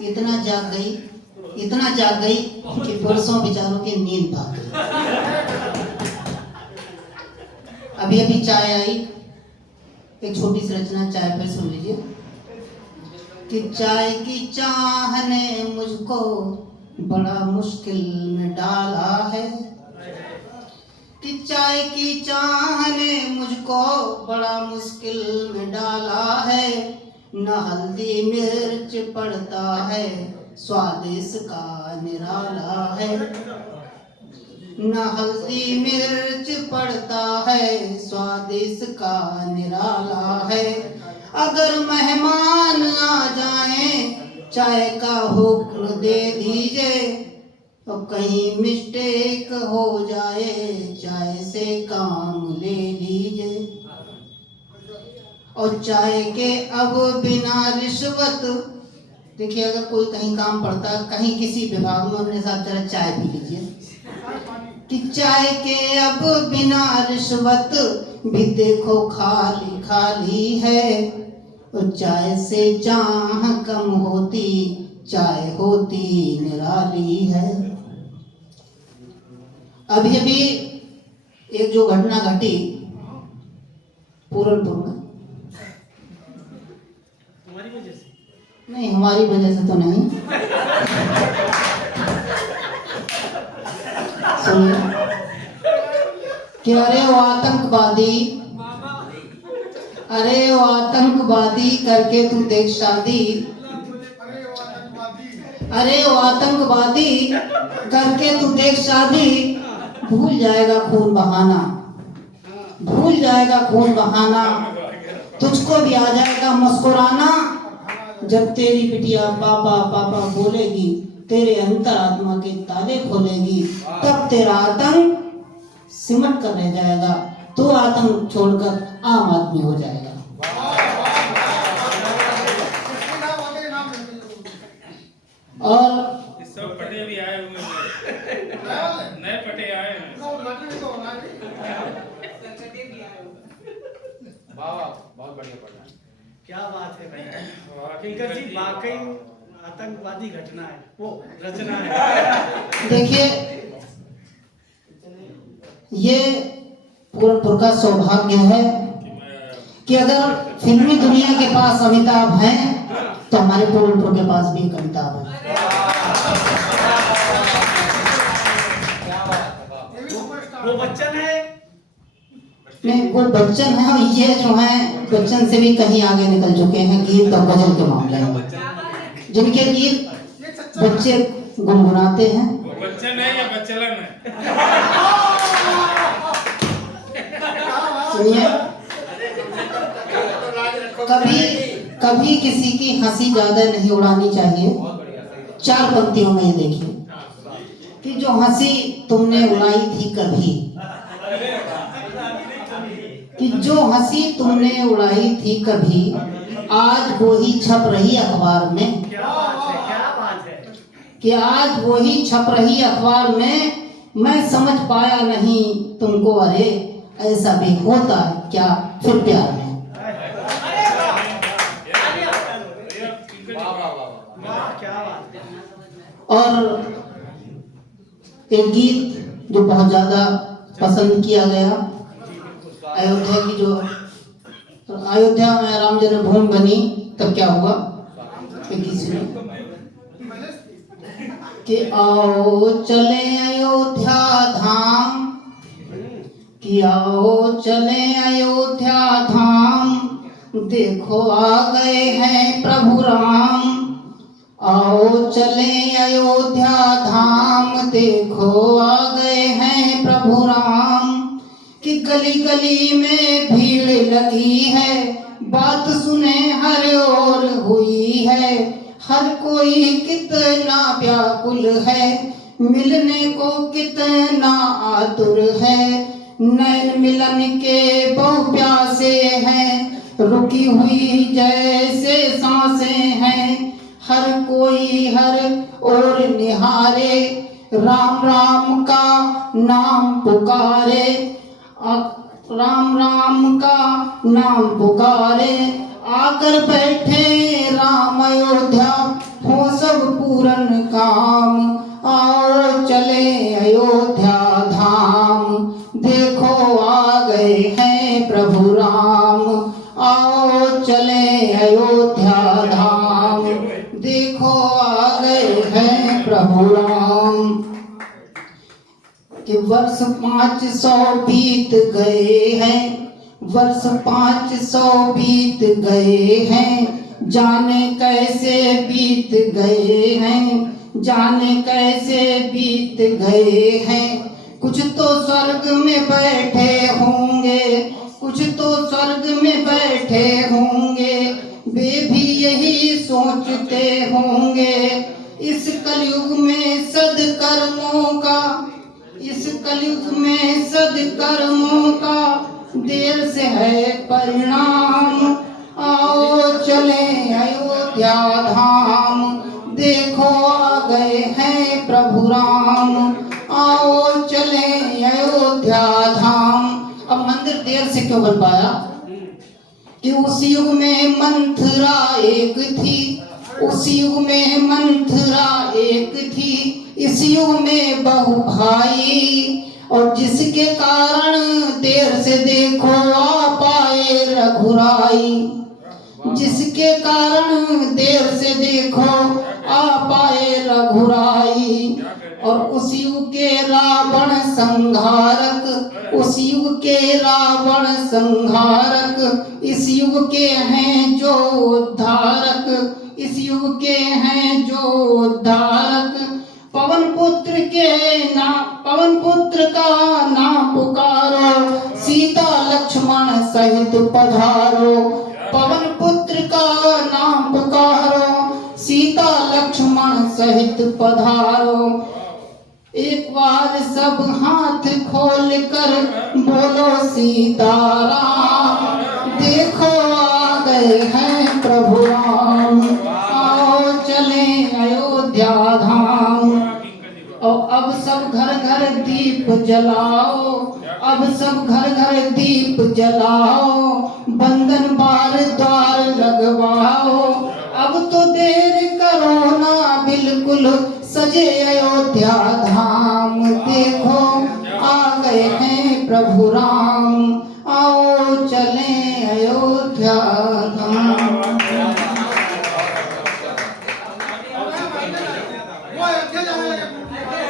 इतना जाग गई कि पुरुषों बेचारों की नींद भाग गई। अभी अभी चाय आई, एक छोटी सी रचना चाय पर सुन लीजिए। कि चाय की चाह ने मुझको बड़ा मुश्किल में डाला है, कि चाय की चाह ने मुझको बड़ा मुश्किल में डाला है। न हल्दी मिर्च पड़ता है, स्वाद इसका निराला है। न हल्दी मिर्च पड़ता है, स्वाद इसका निराला है। अगर मेहमान आ जाएं, चाय का हुक्म दे दीजिए, तो कहीं मिस्टेक हो जाए, चाय से काम ले लीजिए। और चाय के अब बिना रिश्वत, देखिए अगर कोई कहीं काम पड़ता है, कहीं किसी विभाग में, अपने साथ जरा चाय पी लीजिए। कि चाय के अब बिना रिश्वत भी देखो खाली खाली है। और चाय से चाह कम होती, चाय होती निराली है। अभी अभी एक जो घटना घटी पूरनपुर में, हमारी वजह से नहीं हमारी वजह से तो नहीं, सुनिए। कि अरे वो आतंकवादी करके तू देख शादी, अरे वो आतंकवादी करके तू देख शादी। भूल जाएगा खून बहाना, भूल जाएगा खून बहाना, तुझको भी आ जाएगा मुस्कुराना। जब तेरी बिटिया पापा पापा बोलेगी, तेरे अंतरात्मा के ताले खोलेगी, तब तेरा आतंक सिमट कर रह जाएगा, तू आतंक छोड़कर आम आदमी हो जाएगा। और इस सब पटे भी आए हुए हैं, नए पटे आए हैं। बहुत बढ़िया पढ़ा। क्या बात है भाई, किंकर जी वाकई आतंकवादी घटना है, वो रचना है। देखिए ये पूरनपुर का सौभाग्य है कि अगर फिल्मी दुनिया के पास अमिताभ हैं, तो हमारे पूरनपुर के पास भी एक अमिताभ है। वो बच्चन है, नहीं वो बच्चन है, और ये जो है बच्चन से भी कहीं आगे निकल चुके हैं गीत और गजल के मामले में, जिनके गीत बच्चे गुनगुनाते हैं। वो बच्चन है या बच्चलन है? सुनिए, कभी किसी की हंसी ज्यादा नहीं उड़ानी चाहिए। चार पंक्तियों में ये देखिए कि जो हंसी तुमने उड़ाई थी कभी, कि जो हंसी तुमने उड़ाई थी कभी, आज वो ही छप रही अखबार में। क्या बात है कि आज वो ही छप रही अखबार में, मैं समझ पाया नहीं तुमको, अरे ऐसा भी होता है क्या फिर प्यार में। क्या बात है। और एक गीत जो बहुत ज्यादा पसंद किया गया, अयोध्या की जो अयोध्या में राम जन्मभूमि बनी, तब क्या हुआ एक गीत सुनिए। कि आओ चले अयोध्या धाम, कि आओ चले अयोध्या धाम, देखो आ गए हैं प्रभु राम। आओ चले अयोध्या धाम, देखो आ गए हैं प्रभु राम। कि गली गली में भीड़ लगी है, बात सुने हर ओर हुई है। हर कोई कितना व्याकुल है, मिलने को कितना आतुर है। नैन मिलन के बहु प्यासे हैं, रुकी हुई जैसे सांसें हैं। हर कोई हर ओर निहारे, राम राम का नाम पुकारे। राम राम का नाम पुकारे, आकर बैठे राम अयोध्या, हो सब पूरन काम, आओ चले अयोध्या धाम, देखो आ गए हैं प्रभु राम, आओ चले अयोध्या धाम, देखो आ गए हैं प्रभु राम। कि वर्ष 500 बीत गए हैं, वर्ष 500 बीत गए हैं, जाने कैसे बीत गए हैं, जाने कैसे बीत गए हैं। कुछ तो स्वर्ग में बैठे होंगे, कुछ तो स्वर्ग में बैठे होंगे, वे भी यही सोचते होंगे। इस कलयुग में सद्कर्मों का, इस कलयुग में सद्कर्मों का देर से है परिणाम, आओ चले अयोध्या धाम, देखो आ गए हैं प्रभु राम, आओ चले अयोध्या धाम। अब मंदिर देर से क्यों बन पाया? कि उस युग में मंथरा एक थी, उस युग में मंथरा एक थी, इस युग में बहु भाई, और जिसके कारण देर से देखो आ पाए रघुराई, जिसके कारण देर से देखो आ पाए रघुराई। और उस युग के रावण संहारक, उस युग के रावण संहारक, इस युग के हैं जो उद्धारक, इस युग के हैं जो उद्धारक। पवन पुत्र के नाम, पवन पुत्र का नाम पुकारो, सीता लक्ष्मण सहित पधारो, पवन पुत्र का नाम पुकारो, सीता लक्ष्मण सहित पधारो। एक बार सब हाथ खोल कर बोलो सीताराम, देखो आ गए हैं प्रभु राम, आओ चले अयोध्या धाम। और अब सब घर घर दीप जलाओ, अब सब घर घर दीप जलाओ, बंधन बार द्वार लगवाओ। अब तो देर करो ना बिल्कुल, सजे अयोध्या धाम, देखो आ गए हैं प्रभु राम।